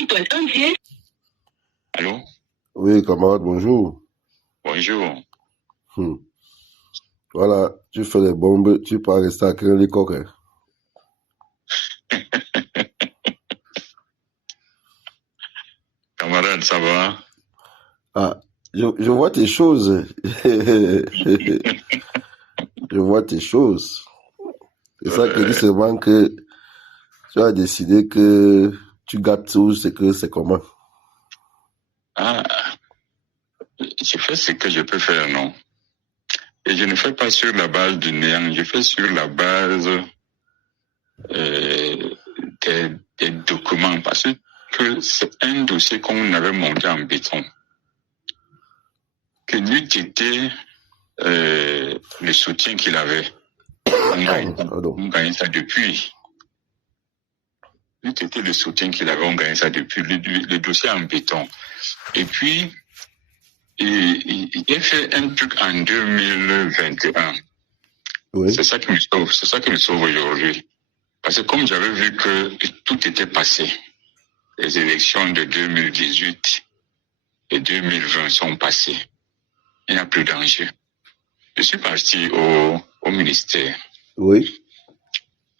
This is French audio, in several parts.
étoile 1 dièse. Allô? Oui, camarade, bonjour. Bonjour. Voilà, tu fais les bombes, tu peux rester à créer les coquins. Camarade, ça va? Ah, je vois tes choses. Je vois tes choses. C'est ça que dit seulement que tu as décidé que tu gâtes tout, c'est que c'est comment? Ah, je fais ce que je peux faire, non? Et je ne fais pas sur la base du néant, je fais sur la base des documents, parce que c'est un dossier qu'on avait monté en béton. Que n'eût été le soutien qu'il avait, on gagne ça depuis. N'eût été le soutien qu'il avait, on gagne ça depuis. Le dossier en béton. Et puis, il a fait un truc en 2021. Oui. C'est ça qui me sauve aujourd'hui. Parce que comme j'avais vu que tout était passé, les élections de 2018 et 2020 sont passées, il n'y a plus d'enjeu. Je suis parti au ministère. Oui.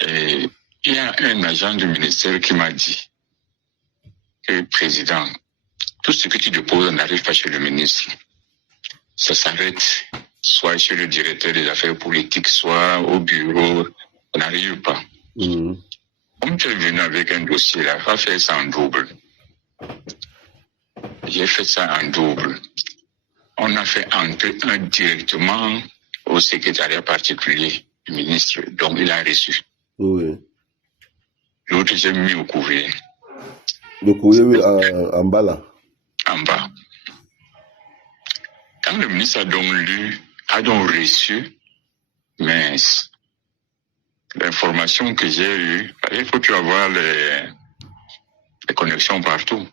Et il y a un agent du ministère qui m'a dit que, président, tout ce que tu déposes n'arrive pas chez le ministre. Ça s'arrête soit chez le directeur des affaires politiques, soit au bureau. Ça n'arrive pas. Comme tu es venu avec un dossier là, va faire ça en double. J'ai fait ça en double. On a fait entrer un directement au secrétariat particulier du ministre. Donc il a reçu. Oui. L'autre, j'ai mis au courrier. Le courrier, oui, en bas là. En bas. Quand le ministre a donc reçu, mais l'information que j'ai eue, il faut tu avoir les connexions partout.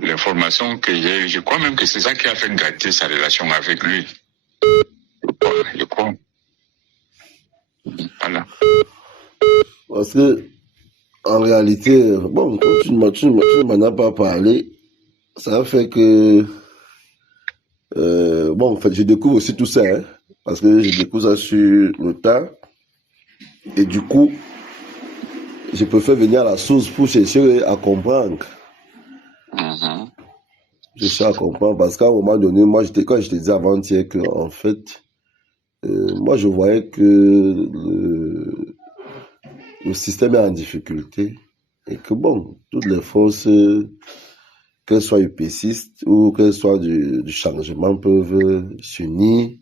L'information que j'ai eue, je crois même que c'est ça qui a fait gâter sa relation avec lui. Je crois. Voilà. Parce que, en réalité, bon, quand tu ne m'en as pas parlé, ça fait que, bon, en fait, je découvre aussi tout ça, hein, parce que je découvre ça sur le tas, et du coup, je préfère venir à la source pour chercher à comprendre. Je cherche à comprendre, parce qu'à un moment donné, moi, quand je te disais avant-hier que, en fait, moi, je voyais que le système est en difficulté, et que bon, toutes les forces, qu'elles soient UPCistes ou qu'elles soient du changement, peuvent s'unir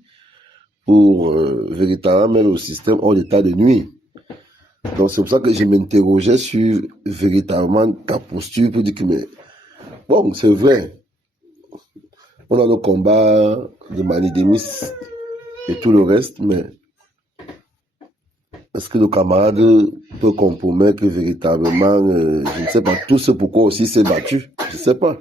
pour véritablement mettre le système hors d'état de nuire. Donc c'est pour ça que je m'interrogeais sur véritablement ta posture pour dire que, mais bon, c'est vrai, on a nos combats de manidémistes et tout le reste, mais est-ce que le camarade peut compromettre véritablement, je ne sais pas, tout ce pourquoi aussi il s'est battu, je ne sais pas.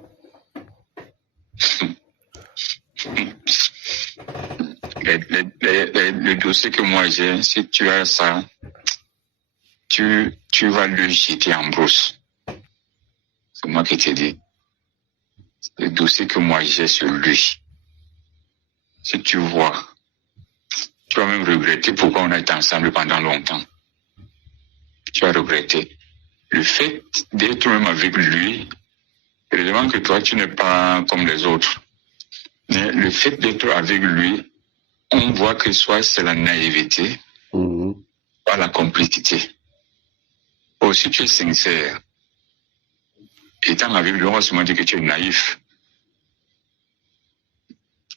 Le dossier que moi j'ai, si tu as ça, tu vas le jeter en brousse. C'est moi qui t'ai dit. Le dossier que moi j'ai sur lui, si tu vois, tu vas même regretter pourquoi on a été ensemble pendant longtemps. Tu vas regretter. Le fait d'être même avec lui, évidemment que toi, tu n'es pas comme les autres. Mais le fait d'être avec lui, on voit que soit c'est la naïveté, soit la complicité. Or, si tu es sincère, étant avec lui, on va se dire que tu es naïf.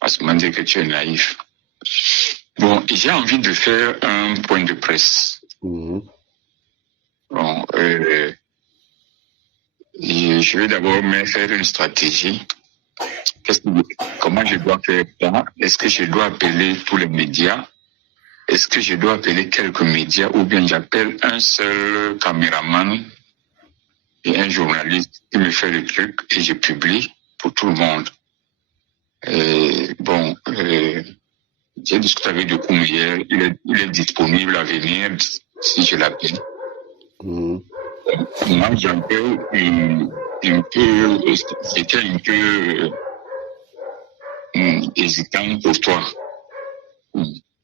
On va se dire que tu es naïf. Bon, j'ai envie de faire un point de presse. Bon, je vais d'abord me faire une stratégie. Comment je dois faire ça? Est-ce que je dois appeler tous les médias? Est-ce que je dois appeler quelques médias ou bien j'appelle un seul caméraman et un journaliste qui me fait le truc et je publie pour tout le monde? Bon, j'ai discuté avec Dokoum hier, il est disponible à venir si je l'appelle. Moi, j'appelle c'était un peu hésitant pour toi.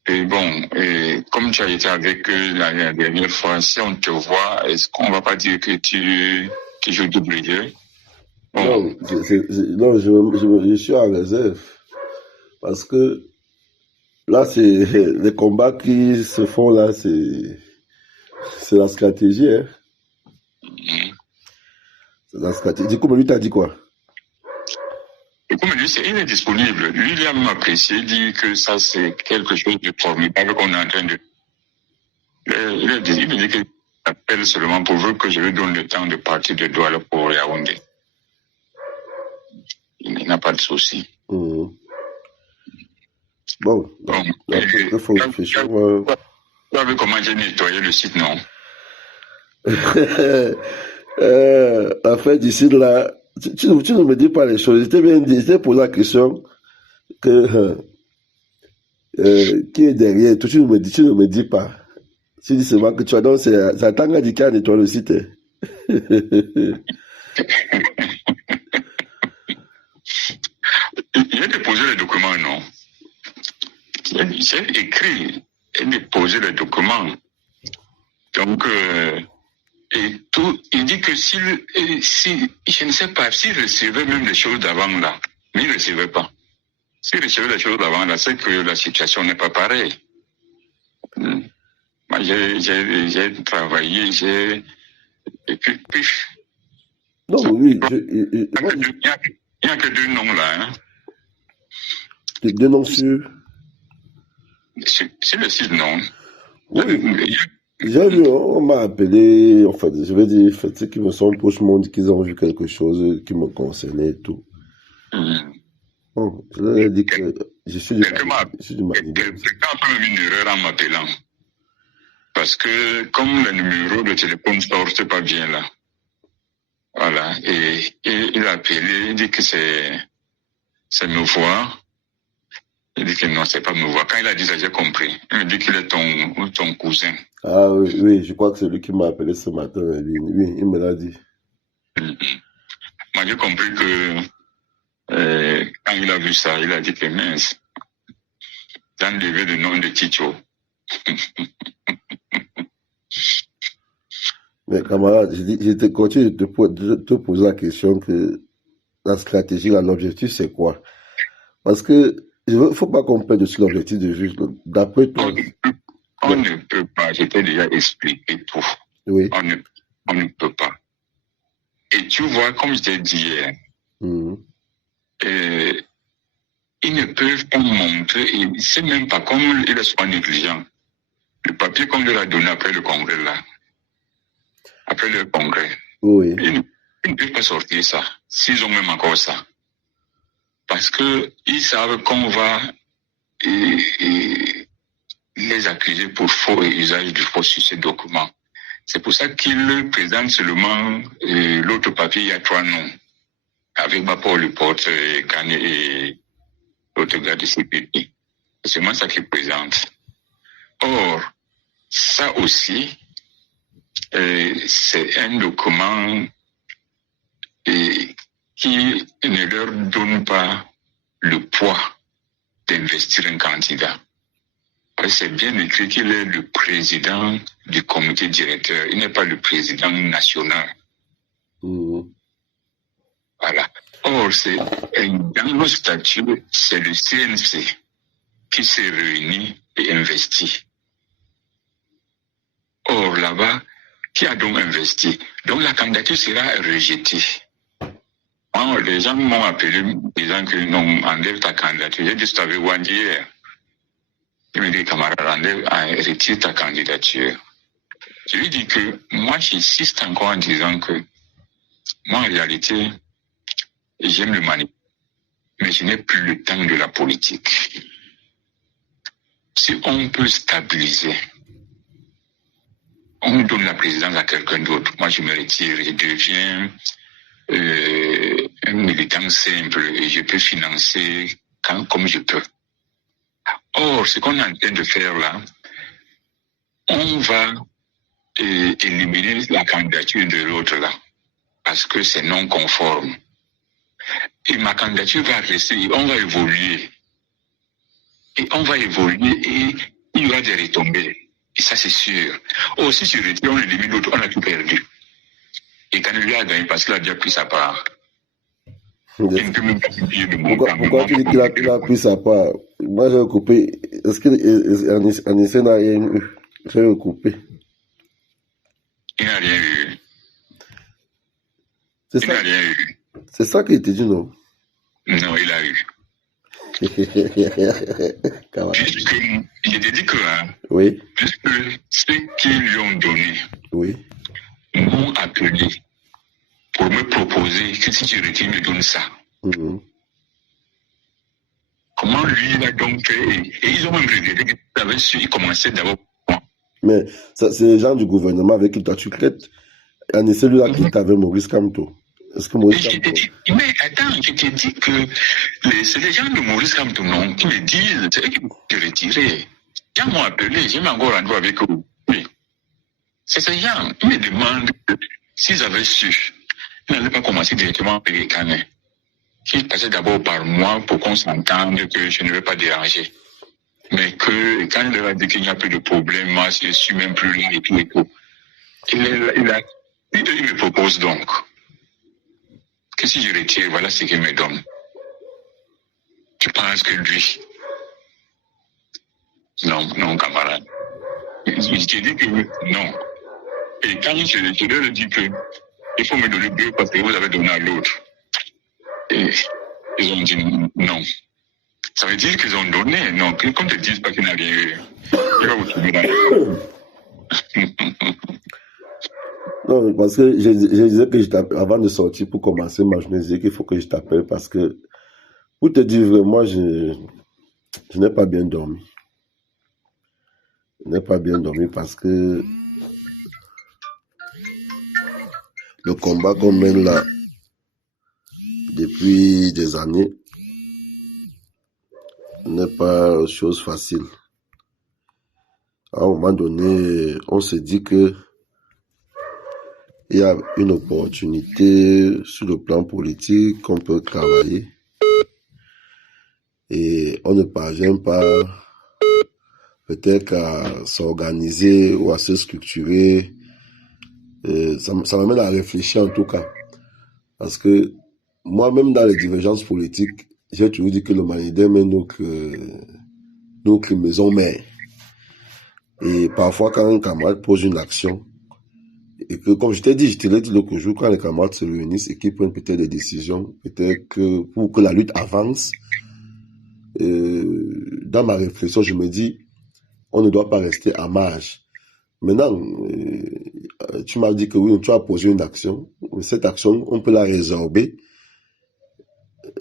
Et bon, comme tu as été avec eux la dernière fois, si on te voit, est-ce qu'on va pas dire que tu joues double jeu? Non, je suis en réserve. Parce que là, c'est les combats qui se font là, c'est la stratégie. Hein. C'est la stratégie. Du coup, lui t'a dit quoi? Et comme lui, il est disponible. Lui, il a même apprécié, dit que ça, c'est quelque chose de formidable qu'on est en train de... Il me dit qu'il appelle seulement pour que je lui donne le temps de partir de Douala pour Yaoundé. Il n'a pas de souci. Bon, il faut réfléchir. Tu as vu comment j'ai nettoyé le site, non? En fait, d'ici là, tu ne me dis pas les choses. J'étais bien dit, j'étais posé la question que qui est derrière. Tu ne me dis pas. Tu dis seulement que tu as donc c'est Tanga dit qui a nettoyé le site. Il a déposé les documents, non? J'ai écrit et déposé les documents. Donc, et tout, il dit que si, je ne sais pas, s'il recevait même les choses d'avant là, mais il ne recevait pas. S'il recevait les choses d'avant là, c'est que la situation n'est pas pareille. Moi, j'ai travaillé, et puis, non, oui. Il n'y a que deux noms là. Hein. Deux noms sûrs. C'est le site, non? Oui. J'ai vu, on m'a appelé, enfin, je vais dire, ceux qui me sont proches m'ont dit qu'ils ont vu quelque chose qui me concernait et tout. Bon, je leur ai dit que je suis du Mali. Quelqu'un a fait une erreur en m'appelant. Parce que comme le numéro de téléphone ne sortait pas bien là, voilà, et il a appelé, il dit que c'est me voir. Il dit que non, c'est pas me voir. Quand il a dit ça, j'ai compris. Il me dit qu'il est ton cousin. Ah oui, je crois que c'est lui qui m'a appelé ce matin. Oui, il me l'a dit. Moi, j'ai compris que quand il a vu ça, il a dit que mince, j'ai enlevé le nom de Ticho. Mais camarade, je continue de te poser la question que la stratégie, l'objectif, c'est quoi? Parce que il ne faut pas qu'on perde sur l'objectif de vue. D'après toi. On ne peut pas, je t'ai déjà expliqué tout. Oui. On ne peut pas. Et tu vois, comme je t'ai dit hier, ils ne peuvent pas montrer, et c'est même pas comme ils sont négligents. Le papier qu'on leur a donné après le congrès là, après le congrès, oui. Ils ne peuvent pas sortir ça, s'ils ont même encore ça. Parce que ils savent qu'on va les accuser pour faux et usage du faux sur ces documents. C'est pour ça qu'ils présentent seulement l'autre papier, il y a 3 noms. Avec Paul Le Porte, Gane et l'autre gars de CPP. C'est seulement ça qu'ils présentent. Or, ça aussi, c'est un document qui ne leur donne pas le poids d'investir un candidat. C'est bien écrit qu'il est le président du comité directeur. Il n'est pas le président national. Voilà. Or, dans nos statuts, c'est le CNC qui s'est réuni et investi. Or, là-bas, qui a donc investi? Donc, la candidature sera rejetée. Alors, les gens m'ont appelé disant que non, enlève ta candidature. J'ai dit, tu avais Wandi hier. Il me dit, camarade, retire ta candidature. Je lui dis que moi, j'insiste encore en disant que moi, en réalité, j'aime le mani, mais je n'ai plus le temps de la politique. Si on peut stabiliser, on donne la présidence à quelqu'un d'autre. Moi, je me retire, je deviens un militant simple et je peux financer comme je peux. Or, ce qu'on est en train de faire là, on va éliminer la candidature de l'autre là. parce que c'est non conforme. Et ma candidature va rester, on va évoluer. Et on va évoluer et il y aura des retombées. Et ça, c'est sûr. Oh, si tu retires, on élimine l'autre, on a tout perdu. Et quand lui a gagné parce qu'il a déjà pris sa part. Pourquoi tu dis qu'il a pris sa part? Moi, j'ai coupé. Est-ce qu'Anissé n'a rien eu? J'ai coupé. Il n'a rien eu. Il n'a rien eu. C'est ça qu'il te dit, non? Non, il a eu. Puisque, je te dis que, oui. Puisque ceux qui lui ont donné, oui, m'ont appelé pour me proposer que si tu retires, me donne ça. Comment lui, il a donc fait, et ils ont même regretté qu'ils avaient su, ils commençaient d'abord. Mais ça, c'est les gens du gouvernement avec qui toi tu crètes. Et celui-là qui t'avait Maurice Kamto. Est-ce que Maurice Kamto... Mais attends, je t'ai dit que c'est les gens de Maurice Kamto, non, qui me disent, c'est eux qui m'ont retiré. Ils m'ont appelé, j'ai mis encore rendez-vous avec eux. Oui. C'est ces gens, ils me demandent s'ils avaient su, ils n'allaient pas commencer directement avec les canets. Qu'ils passaient d'abord par moi pour qu'on s'entende que je ne vais pas déranger. Mais que quand il leur a dit qu'il n'y a plus de problème, moi je ne suis même plus là et tout et tout. Il me propose donc que si je retire, voilà ce qu'il me donne. Tu penses que lui... Non, camarade. Je te dis que non. Et quand je leur dis que il faut me donner 2 parce que vous avez donné à l'autre. Et ils ont dit non. Ça veut dire qu'ils ont donné. Non, qu'on ne te dise pas qu'il n'a rien eu. Il va vous trouver dans les Non, parce que je disais que avant de sortir pour commencer ma journée, je disais qu'il faut que je t'appelle parce que, pour te dire vraiment, je n'ai pas bien dormi. Je n'ai pas bien dormi parce que le combat qu'on mène là, depuis des années, n'est pas chose facile. À un moment donné, on se dit que il y a une opportunité sur le plan politique qu'on peut travailler et on ne parvient pas peut-être à s'organiser ou à se structurer. Ça m'amène à réfléchir en tout cas. Parce que moi-même dans les divergences politiques, j'ai toujours dit que le Manidem est notre maison mère. Et parfois quand un camarade pose une action, et que comme je te l'ai dit l'autre jour, quand les camarades se réunissent et qu'ils prennent peut-être des décisions, peut-être que pour que la lutte avance, dans ma réflexion, je me dis, on ne doit pas rester à marge. Maintenant, tu m'as dit que oui, tu as posé une action. Cette action, on peut la résorber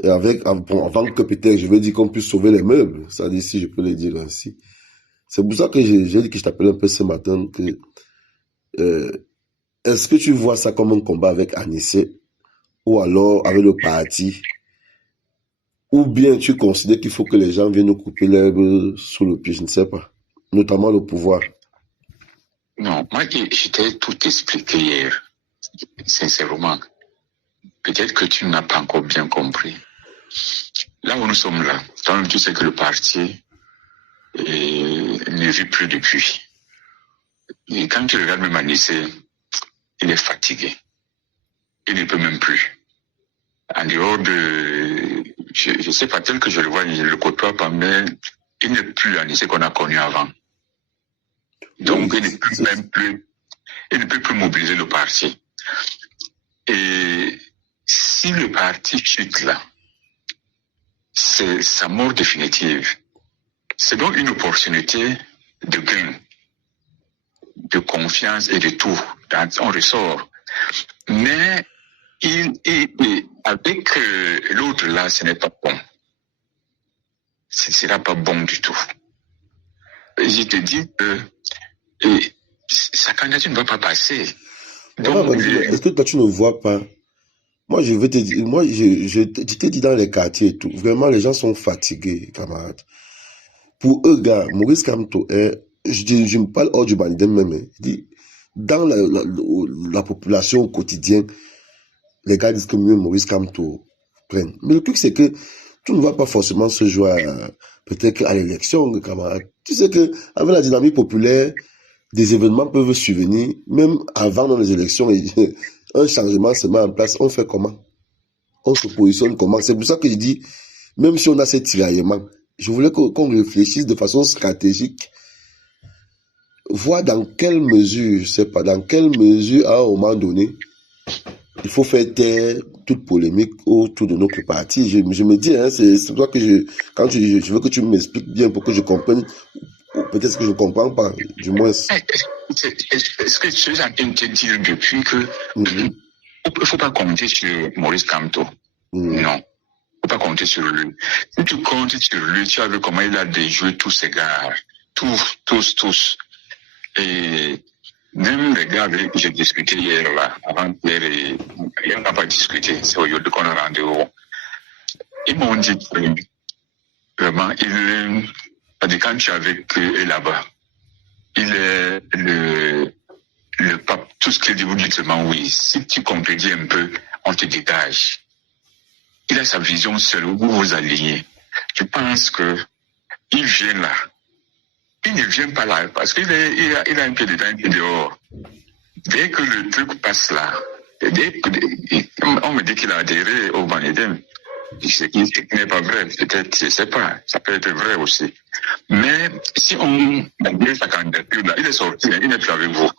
et avant que peut-être, je veux dire qu'on puisse sauver les meubles. Ça dit, si je peux le dire ainsi. C'est pour ça que j'ai dit que je t'appelais un peu ce matin que est-ce que tu vois ça comme un combat avec Anissé ou alors avec le parti? Ou bien tu considères qu'il faut que les gens viennent nous couper l'herbe sous le pied, je ne sais pas. Notamment le pouvoir. Non, moi, je t'ai tout expliqué hier, sincèrement. Peut-être que tu n'as pas encore bien compris. Là où nous sommes là, tu sais que le parti ne vit plus depuis. Et quand tu regardes même Anissé, il est fatigué. Il ne peut même plus. En dehors de... Je ne sais pas, tel que je le vois, je le côtoie pas, mais il n'est plus Anissé qu'on a connu avant. Donc, il ne peut plus mobiliser le parti. Et si le parti chute là, c'est sa mort définitive. C'est donc une opportunité de gain, de confiance et de tout. On ressort. Mais avec l'autre là, ce n'est pas bon. Ce ne sera pas bon du tout. Je te dis que sa candidature ne va pas passer. Donc, est-ce que toi tu ne vois pas? Moi je vais te dire, moi je t'ai dit dans les quartiers et tout, vraiment les gens sont fatigués, camarades. Pour eux, gars, Maurice Kamto, je me parle hors du Manidem même, je dis, dans la population au quotidien, les gars disent que mieux Maurice Kamto prenne. Mais le truc, c'est que tout ne va pas forcément se jouer peut-être à l'élection, camarade. Tu sais que avec la dynamique populaire, des événements peuvent survenir, même avant dans les élections, un changement se met en place. On fait comment? On se positionne comment? C'est pour ça que je dis, même si on a ces tiraillements, je voulais qu'on réfléchisse de façon stratégique, voir dans quelle mesure, je sais pas, dans quelle mesure, à un moment donné, il faut faire taire toute polémique autour de notre parti. Je me dis, hein, c'est pour ça que je veux que tu m'expliques bien pour que je comprenne, ou peut-être que je ne comprends pas, du moins. Est-ce que tu es en train de te dire depuis que il ne faut pas compter sur Maurice Kamto? Non. Il ne faut pas compter sur lui. Si tu comptes sur lui, tu as vu comment il a déjoué tous ces gars. Tous. Et même les gars avec qui j'ai discuté hier, là, avant-hier, on n'a pas discuté, c'est aujourd'hui qu'on a rendez-vous. Ils m'ont dit que, vraiment, quand tu es avec eux là-bas, il est le pape, tout ce qu'il dit, vous dites seulement oui. Si tu contredis un peu, on te dégage. Il a sa vision seule, vous vous alignez. Je pense que il vient là. Il ne vient pas là parce qu'il a un pied dedans, un pied dehors. Dès que le truc passe là, on me dit qu'il a adhéré au Banedem. Ce qui n'est pas vrai, peut-être, je ne sais pas, ça peut être vrai aussi. Mais si on met sa candidature là, il est sorti, il n'est plus avec vous.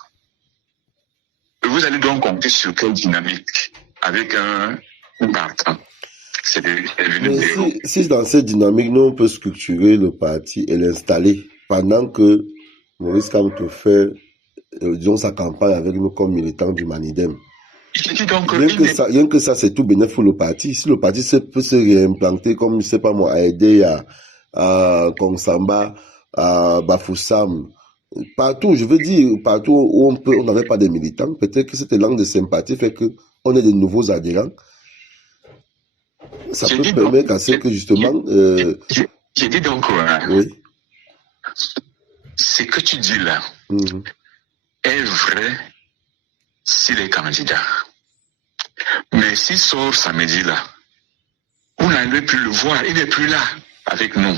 Vous allez donc compter sur quelle dynamique avec un partant. Si dans cette dynamique, nous, on peut structurer le parti et l'installer pendant que Maurice Kamto fait, disons, sa campagne avec nous comme militant du Manidem. Rien que ça, c'est tout bénéfique pour le parti. Si le parti peut se réimplanter comme, je sais pas moi, à aider à Kongsamba, à Bafoussam, partout, je veux dire, partout où on n'avait pas de militants, peut-être que cette langue de sympathie fait qu'on ait de nouveaux adhérents. Ça peut permettre à ce que justement... J'ai dit donc, oui. Ce que tu dis là est vrai s'il est candidat. Mais s'il sort samedi là, vous n'allez plus le voir, il n'est plus là avec nous.